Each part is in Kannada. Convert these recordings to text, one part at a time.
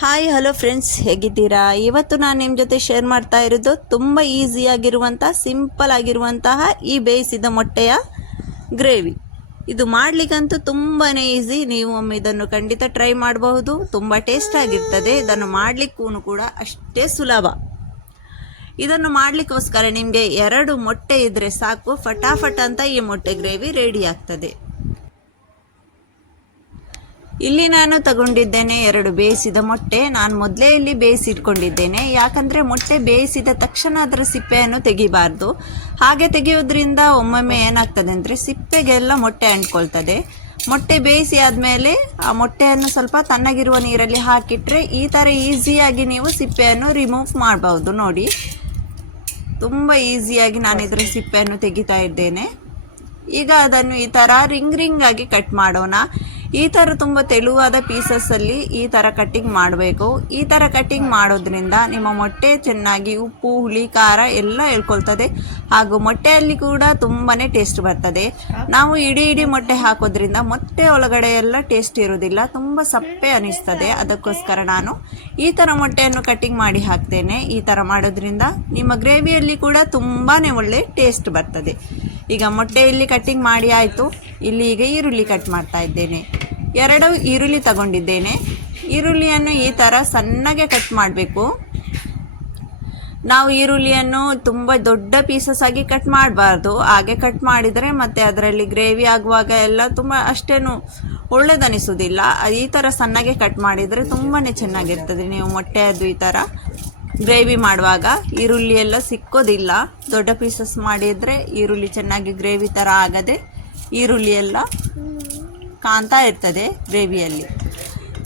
ಹಾಯ್ ಹಲೋ ಫ್ರೆಂಡ್ಸ್, ಹೇಗಿದ್ದೀರಾ? ಇವತ್ತು ನಾನು ನಿಮ್ಮ ಜೊತೆ ಶೇರ್ ಮಾಡ್ತಾ ಇರೋದು ತುಂಬ ಈಸಿಯಾಗಿರುವಂಥ ಸಿಂಪಲ್ ಆಗಿರುವಂತಹ ಈ ಬೇಯಿಸಿದ ಮೊಟ್ಟೆಯ ಗ್ರೇವಿ. ಇದು ಮಾಡಲಿಕ್ಕಂತೂ ತುಂಬಾ ಈಸಿ. ನೀವು ಒಮ್ಮೆ ಇದನ್ನು ಖಂಡಿತ ಟ್ರೈ ಮಾಡಬಹುದು. ತುಂಬ ಟೇಸ್ಟ್ ಆಗಿರ್ತದೆ. ಇದನ್ನು ಮಾಡಲಿಕ್ಕೂ ಕೂಡ ಅಷ್ಟೇ ಸುಲಭ. ಇದನ್ನು ಮಾಡಲಿಕ್ಕೋಸ್ಕರ ನಿಮಗೆ 2 ಮೊಟ್ಟೆ ಇದ್ದರೆ ಸಾಕು, ಫಟಾಫಟ್ ಅಂತ ಈ ಮೊಟ್ಟೆ ಗ್ರೇವಿ ರೆಡಿ ಆಗ್ತದೆ. ಇಲ್ಲಿ ನಾನು ತಗೊಂಡಿದ್ದೇನೆ 2 ಬೇಯಿಸಿದ ಮೊಟ್ಟೆ. ನಾನು ಮೊದಲೇ ಇಲ್ಲಿ ಬೇಯಿಸಿಟ್ಕೊಂಡಿದ್ದೇನೆ. ಯಾಕಂದರೆ ಮೊಟ್ಟೆ ಬೇಯಿಸಿದ ತಕ್ಷಣ ಅದರ ಸಿಪ್ಪೆಯನ್ನು ತೆಗಿಬಾರ್ದು. ಹಾಗೆ ತೆಗೆಯೋದ್ರಿಂದ ಒಮ್ಮೊಮ್ಮೆ ಏನಾಗ್ತದೆ ಅಂದರೆ ಸಿಪ್ಪೆಗೆಲ್ಲ ಮೊಟ್ಟೆ ಅಂಟ್ಕೊಳ್ತದೆ. ಮೊಟ್ಟೆ ಬೇಯಿಸಿ ಆದಮೇಲೆ ಆ ಮೊಟ್ಟೆಯನ್ನು ಸ್ವಲ್ಪ ತಣ್ಣಗಿರುವ ನೀರಲ್ಲಿ ಹಾಕಿಟ್ರೆ ಈ ಥರ ಈಸಿಯಾಗಿ ನೀವು ಸಿಪ್ಪೆಯನ್ನು ರಿಮೂವ್ ಮಾಡಬಹುದು. ನೋಡಿ, ತುಂಬ ಈಸಿಯಾಗಿ ನಾನು ಇದರ ಸಿಪ್ಪೆಯನ್ನು ತೆಗಿತಾ ಇದ್ದೇನೆ. ಈಗ ಅದನ್ನು ಈ ಥರ ರಿಂಗ್ ಆಗಿ ಕಟ್ ಮಾಡೋಣ. ಈ ಥರ ತುಂಬ ತೆಳುವಾದ ಪೀಸಸ್ಸಲ್ಲಿ ಈ ಥರ ಕಟ್ಟಿಂಗ್ ಮಾಡಬೇಕು. ಈ ಥರ ಕಟ್ಟಿಂಗ್ ಮಾಡೋದ್ರಿಂದ ನಿಮ್ಮ ಮೊಟ್ಟೆ ಚೆನ್ನಾಗಿ ಉಪ್ಪು, ಹುಳಿ, ಖಾರ ಎಲ್ಲ ಎಳ್ಕೊಳ್ತದೆ. ಹಾಗೂ ಮೊಟ್ಟೆಯಲ್ಲಿ ಕೂಡ ತುಂಬಾ ಟೇಸ್ಟ್ ಬರ್ತದೆ. ನಾವು ಇಡೀ ಮೊಟ್ಟೆ ಹಾಕೋದ್ರಿಂದ ಮೊಟ್ಟೆ ಒಳಗಡೆ ಎಲ್ಲ ಟೇಸ್ಟ್ ಇರೋದಿಲ್ಲ, ತುಂಬ ಸಪ್ಪೆ ಅನಿಸ್ತದೆ. ಅದಕ್ಕೋಸ್ಕರ ನಾನು ಈ ಥರ ಮೊಟ್ಟೆಯನ್ನು ಕಟ್ಟಿಂಗ್ ಮಾಡಿ ಹಾಕ್ತೇನೆ. ಈ ಥರ ಮಾಡೋದ್ರಿಂದ ನಿಮ್ಮ ಗ್ರೇವಿಯಲ್ಲಿ ಕೂಡ ತುಂಬಾ ಒಳ್ಳೆ ಟೇಸ್ಟ್ ಬರ್ತದೆ. ಈಗ ಮೊಟ್ಟೆ ಇಲ್ಲಿ ಕಟ್ಟಿಂಗ್ ಮಾಡಿ ಆಯಿತು. ಇಲ್ಲಿ ಈಗ ಈರುಳ್ಳಿ ಕಟ್ ಮಾಡ್ತಾ ಇದ್ದೇನೆ. 2 ಈರುಳ್ಳಿ ತಗೊಂಡಿದ್ದೇನೆ. ಈರುಳ್ಳಿಯನ್ನು ಈ ಥರ ಸಣ್ಣಗೆ ಕಟ್ ಮಾಡಬೇಕು. ನಾವು ಈರುಳ್ಳಿಯನ್ನು ತುಂಬ ದೊಡ್ಡ ಪೀಸಸ್ ಆಗಿ ಕಟ್ ಮಾಡಬಾರ್ದು. ಹಾಗೆ ಕಟ್ ಮಾಡಿದರೆ ಮತ್ತೆ ಅದರಲ್ಲಿ ಗ್ರೇವಿ ಆಗುವಾಗ ಎಲ್ಲ ತುಂಬ ಅಷ್ಟೇನು ಒಳ್ಳೆದನಿಸೋದಿಲ್ಲ. ಈ ಥರ ಸಣ್ಣಗೆ ಕಟ್ ಮಾಡಿದರೆ ತುಂಬಾ ಚೆನ್ನಾಗಿರ್ತದೆ. ನೀವು ಮೊಟ್ಟೆ ಅದು ಈ ಥರ ಗ್ರೇವಿ ಮಾಡುವಾಗ ಈರುಳ್ಳಿ ಎಲ್ಲ ಸಿಕ್ಕೋದಿಲ್ಲ. ದೊಡ್ಡ ಪೀಸಸ್ ಮಾಡಿದರೆ ಈರುಳ್ಳಿ ಚೆನ್ನಾಗಿ ಗ್ರೇವಿ ಥರ ಆಗದೆ ಈರುಳ್ಳಿ ಎಲ್ಲ ಕಾಣ್ತಾ ಇರ್ತದೆ ಗ್ರೇವಿಯಲ್ಲಿ.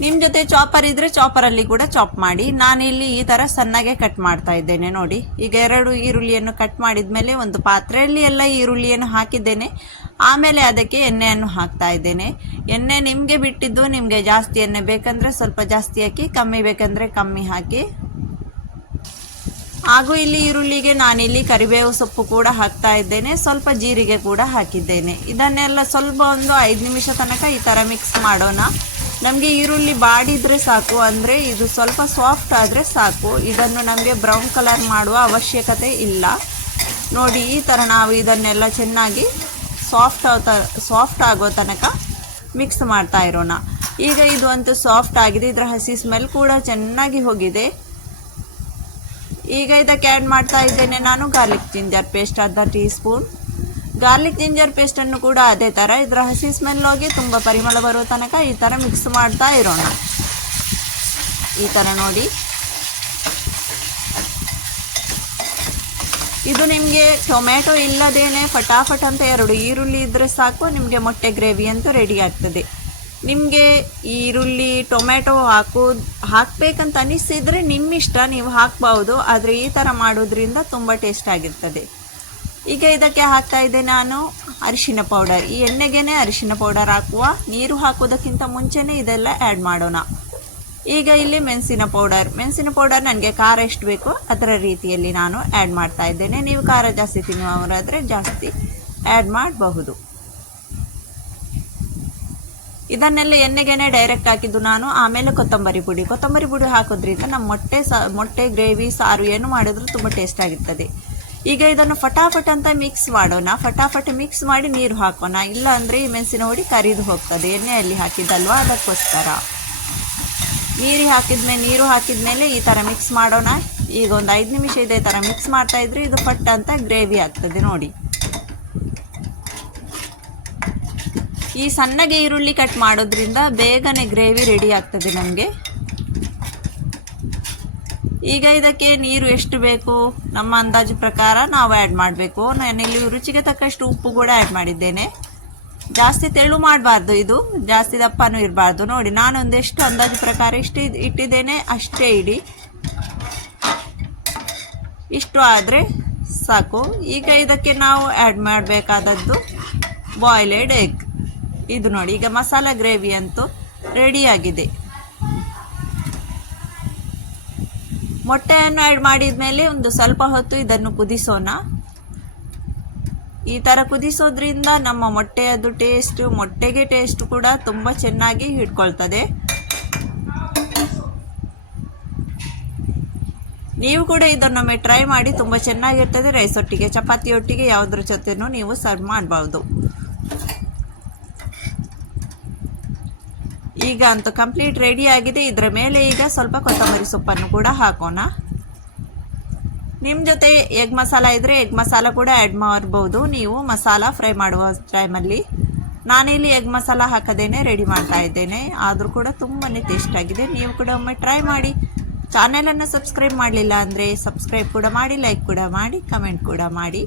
ನಿಮ್ಮ ಜೊತೆ ಚಾಪರ್ ಇದ್ದರೆ ಚಾಪರಲ್ಲಿ ಕೂಡ ಚಾಪ್ ಮಾಡಿ. ನಾನಿಲ್ಲಿ ಈ ಥರ ಸಣ್ಣಗೆ ಕಟ್ ಮಾಡ್ತಾ ಇದ್ದೇನೆ. ನೋಡಿ, ಈಗ 2 ಈರುಳ್ಳಿಯನ್ನು ಕಟ್ ಮಾಡಿದ ಮೇಲೆ ಒಂದು ಪಾತ್ರೆಯಲ್ಲಿ ಎಲ್ಲ ಈರುಳ್ಳಿಯನ್ನು ಹಾಕಿದ್ದೇನೆ. ಆಮೇಲೆ ಅದಕ್ಕೆ ಎಣ್ಣೆಯನ್ನು ಹಾಕ್ತಾ ಇದ್ದೇನೆ. ಎಣ್ಣೆ ನಿಮಗೆ ಬಿಟ್ಟಿದ್ದು. ನಿಮಗೆ ಜಾಸ್ತಿ ಎಣ್ಣೆ ಬೇಕಂದರೆ ಸ್ವಲ್ಪ ಜಾಸ್ತಿ ಹಾಕಿ, ಕಮ್ಮಿ ಬೇಕಂದರೆ ಕಮ್ಮಿ ಹಾಕಿ. ಹಾಗೂ ಇಲ್ಲಿ ಈರುಳ್ಳಿಗೆ ನಾನಿಲ್ಲಿ ಕರಿಬೇವು ಸೊಪ್ಪು ಕೂಡ ಹಾಕ್ತಾ ಇದ್ದೇನೆ. ಸ್ವಲ್ಪ ಜೀರಿಗೆ ಕೂಡ ಹಾಕಿದ್ದೇನೆ. ಇದನ್ನೆಲ್ಲ ಸ್ವಲ್ಪ ಒಂದು 5 ನಿಮಿಷ ತನಕ ಈ ಥರ ಮಿಕ್ಸ್ ಮಾಡೋಣ. ನಮಗೆ ಈರುಳ್ಳಿ ಬಾಡಿದರೆ ಸಾಕು, ಅಂದರೆ ಇದು ಸ್ವಲ್ಪ ಸಾಫ್ಟ್ ಆದರೆ ಸಾಕು. ಇದನ್ನು ನಮಗೆ ಬ್ರೌನ್ ಕಲರ್ ಮಾಡುವ ಅವಶ್ಯಕತೆ ಇಲ್ಲ. ನೋಡಿ, ಈ ಥರ ನಾವು ಇದನ್ನೆಲ್ಲ ಚೆನ್ನಾಗಿ ಸಾಫ್ಟ್ ಆಗೋ ತನಕ ಮಿಕ್ಸ್ ಮಾಡ್ತಾ ಇರೋಣ. ಈಗ ಇದು ಅಂತೂ ಸಾಫ್ಟ್ ಆಗಿದೆ. ಇದರ ಹಸಿ ಸ್ಮೆಲ್ ಕೂಡ ಚೆನ್ನಾಗಿ ಹೋಗಿದೆ. ಈಗ ಇದಕ್ಕೆ ಆ್ಯಡ್ ಮಾಡ್ತಾ ಇದ್ದೇನೆ ನಾನು garlic ginger paste, 1/2 teaspoon. Garlic ginger ಪೇಸ್ಟನ್ನು ಕೂಡ ಅದೇ ಥರ ಇದರ ಹಸಿ ಸ್ಮೆಲ್ ಹೋಗಿ ತುಂಬ ಪರಿಮಳ ಬರೋ ತನಕ ಈ ಥರ ಮಿಕ್ಸ್ ಮಾಡ್ತಾ ಇರೋಣ. ಈ ಥರ ನೋಡಿ. ಇದು ನಿಮಗೆ ಟೊಮ್ಯಾಟೊ ಇಲ್ಲದೇನೆ ಫಟಾಫಟ್ ಅಂತ 2 ಈರುಳ್ಳಿ ಇದ್ದರೆ ಸಾಕು, ನಿಮಗೆ ಮೊಟ್ಟೆ ಗ್ರೇವಿ ಅಂತೂ ರೆಡಿ ಆಗ್ತದೆ. ನಿಮಗೆ ಈರುಳ್ಳಿ ಟೊಮ್ಯಾಟೊ ಹಾಕಬೇಕಂತ ಅನಿಸಿದರೆ ನಿಮ್ಮಿಷ್ಟ, ನೀವು ಹಾಕ್ಬೋದು. ಆದರೆ ಈ ಥರ ಮಾಡೋದ್ರಿಂದ ತುಂಬ ಟೇಸ್ಟ್ ಆಗಿರ್ತದೆ. ಈಗ ಇದಕ್ಕೆ ಹಾಕ್ತಾ ಇದ್ದೆ ನಾನು ಅರಿಶಿನ ಪೌಡರ್. ಈ ಎಣ್ಣೆಗೇನೆ ಅರಿಶಿನ ಪೌಡರ್ ಹಾಕುವ. ನೀರು ಹಾಕೋದಕ್ಕಿಂತ ಮುಂಚೆನೇ ಇದೆಲ್ಲ ಆ್ಯಡ್ ಮಾಡೋಣ. ಈಗ ಇಲ್ಲಿ ಮೆಣಸಿನ ಪೌಡರ್ ನನಗೆ ಖಾರ ಎಷ್ಟು ಬೇಕೋ ಅದರ ರೀತಿಯಲ್ಲಿ ನಾನು ಆ್ಯಡ್ ಮಾಡ್ತಾ ಇದ್ದೇನೆ. ನೀವು ಖಾರ ಜಾಸ್ತಿ ತಿನ್ನುವವರಾದರೆ ಜಾಸ್ತಿ ಆ್ಯಡ್ ಮಾಡಬಹುದು. ಇದನ್ನೆಲ್ಲ ಎಣ್ಣೆಗೆನೆ ಡೈರೆಕ್ಟ್ ಹಾಕಿದ್ದು ನಾನು. ಆಮೇಲೆ ಕೊತ್ತಂಬರಿ ಪುಡಿ ಹಾಕೋದ್ರಿಂದ ನಮ್ಮ ಮೊಟ್ಟೆ ಗ್ರೇವಿ ಸಾರು ಏನು ಮಾಡಿದ್ರು ತುಂಬ ಟೇಸ್ಟ್ ಆಗಿರ್ತದೆ. ಈಗ ಇದನ್ನು ಫಟಾಫಟ್ ಅಂತ ಮಿಕ್ಸ್ ಮಾಡೋಣ. ಫಟಾಫಟ್ ಮಿಕ್ಸ್ ಮಾಡಿ ನೀರು ಹಾಕೋಣ. ಇಲ್ಲ ಅಂದರೆ ಈ ಮೆಣಸಿನ ಹುಡಿ ಕರಿದು ಹೋಗ್ತದೆ, ಎಣ್ಣೆಯಲ್ಲಿ ಹಾಕಿದ್ದಲ್ವ, ಅದಕ್ಕೋಸ್ಕರ. ನೀರು ಹಾಕಿದ್ಮೇಲೆ ಈ ಥರ ಮಿಕ್ಸ್ ಮಾಡೋಣ. ಈಗ ಒಂದು 5 ನಿಮಿಷ ಇದೇ ಥರ ಮಿಕ್ಸ್ ಮಾಡ್ತಾ ಇದ್ರೆ ಇದು ಫಟ್ ಅಂತ ಗ್ರೇವಿ ಆಗ್ತದೆ. ನೋಡಿ, ಈ ಸಣ್ಣಗೆ ಈರುಳ್ಳಿ ಕಟ್ ಮಾಡೋದ್ರಿಂದ ಬೇಗನೆ ಗ್ರೇವಿ ರೆಡಿ ಆಗ್ತದೆ ನಮಗೆ. ಈಗ ಇದಕ್ಕೆ ನೀರು ಎಷ್ಟು ಬೇಕು ನಮ್ಮ ಅಂದಾಜು ಪ್ರಕಾರ ನಾವು ಆ್ಯಡ್ ಮಾಡಬೇಕು. ನಾನಿಲ್ಲಿ ರುಚಿಗೆ ತಕ್ಕಷ್ಟು ಉಪ್ಪು ಕೂಡ ಆ್ಯಡ್ ಮಾಡಿದ್ದೇನೆ. ಜಾಸ್ತಿ ತೆಳು ಮಾಡಬಾರ್ದು, ಇದು ಜಾಸ್ತಿ ದಪ್ಪನೂ ಇರಬಾರ್ದು. ನೋಡಿ, ನಾನೊಂದೆಷ್ಟು ಅಂದಾಜು ಪ್ರಕಾರ ಇಷ್ಟು ಇಟ್ಟಿದ್ದೇನೆ, ಅಷ್ಟೇ ಇಡಿ. ಇಷ್ಟು ಆದರೆ ಸಾಕು. ಈಗ ಇದಕ್ಕೆ ನಾವು ಆ್ಯಡ್ ಮಾಡಬೇಕಾದದ್ದು ಬಾಯ್ಲೆಡ್ ಎಗ್. ಇದು ನೋಡಿ, ಈಗ ಮಸಾಲ ಗ್ರೇವಿ ಅಂತೂ ರೆಡಿಯಾಗಿದೆ. ಮೊಟ್ಟೆಯನ್ನು ಆ್ಯಡ್ ಮಾಡಿದ ಮೇಲೆ ಒಂದು ಸ್ವಲ್ಪ ಹೊತ್ತು ಇದನ್ನು ಕುದಿಸೋಣ. ಈ ಥರ ಕುದಿಸೋದ್ರಿಂದ ನಮ್ಮ ಮೊಟ್ಟೆಗೆ ಟೇಸ್ಟ್ ಕೂಡ ತುಂಬ ಚೆನ್ನಾಗಿ ಹಿಡ್ಕೊಳ್ತದೆ. ನೀವು ಕೂಡ ಇದನ್ನೊಮ್ಮೆ ಟ್ರೈ ಮಾಡಿ, ತುಂಬ ಚೆನ್ನಾಗಿರ್ತದೆ. ರೈಸ್ ಒಟ್ಟಿಗೆ, ಚಪಾತಿ ಒಟ್ಟಿಗೆ ಯಾವುದ್ರ ಜೊತೆನೂ ನೀವು ಸರ್ವ್ ಮಾಡ್ಬೋದು. ಈಗ ಅಂತೂ ಕಂಪ್ಲೀಟ್ ರೆಡಿ ಆಗಿದೆ. ಇದರ ಮೇಲೆ ಈಗ ಸ್ವಲ್ಪ ಕೊತ್ತಂಬರಿ ಸೊಪ್ಪನ್ನು ಕೂಡ ಹಾಕೋಣ. ನಿಮ್ಮ ಜೊತೆ ಎಗ್ ಮಸಾಲ ಇದ್ದರೆ ಎಗ್ ಮಸಾಲ ಕೂಡ ಆ್ಯಡ್ ಮಾಡ್ಬೋದು ನೀವು ಮಸಾಲ ಫ್ರೈ ಮಾಡುವ ಟೈಮಲ್ಲಿ. ನಾನಿಲ್ಲಿ ಎಗ್ ಮಸಾಲ ಹಾಕದೇನೆ ರೆಡಿ ಮಾಡ್ತಾ ಇದ್ದೇನೆ, ಆದರೂ ಕೂಡ ತುಂಬಾ ಟೇಸ್ಟ್ ಆಗಿದೆ. ನೀವು ಕೂಡ ಒಮ್ಮೆ ಟ್ರೈ ಮಾಡಿ. ಚಾನೆಲನ್ನು ಸಬ್ಸ್ಕ್ರೈಬ್ ಮಾಡಲಿಲ್ಲ ಅಂದರೆ ಸಬ್ಸ್ಕ್ರೈಬ್ ಕೂಡ ಮಾಡಿ, ಲೈಕ್ ಕೂಡ ಮಾಡಿ, ಕಮೆಂಟ್ ಕೂಡ ಮಾಡಿ.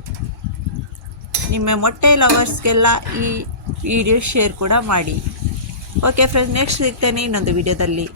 ನಿಮ್ಮ ಮೊಟ್ಟೆ ಲವರ್ಸ್ಗೆಲ್ಲ ಈ ವಿಡಿಯೋ ಶೇರ್ ಕೂಡ ಮಾಡಿ. ಓಕೆ ಫ್ರೆಂಡ್ಸ್, ನೆಕ್ಸ್ಟ್ ಸಿಗ್ತೇನೆ ಇನ್ನೊಂದು ವಿಡಿಯೋದಲ್ಲಿ.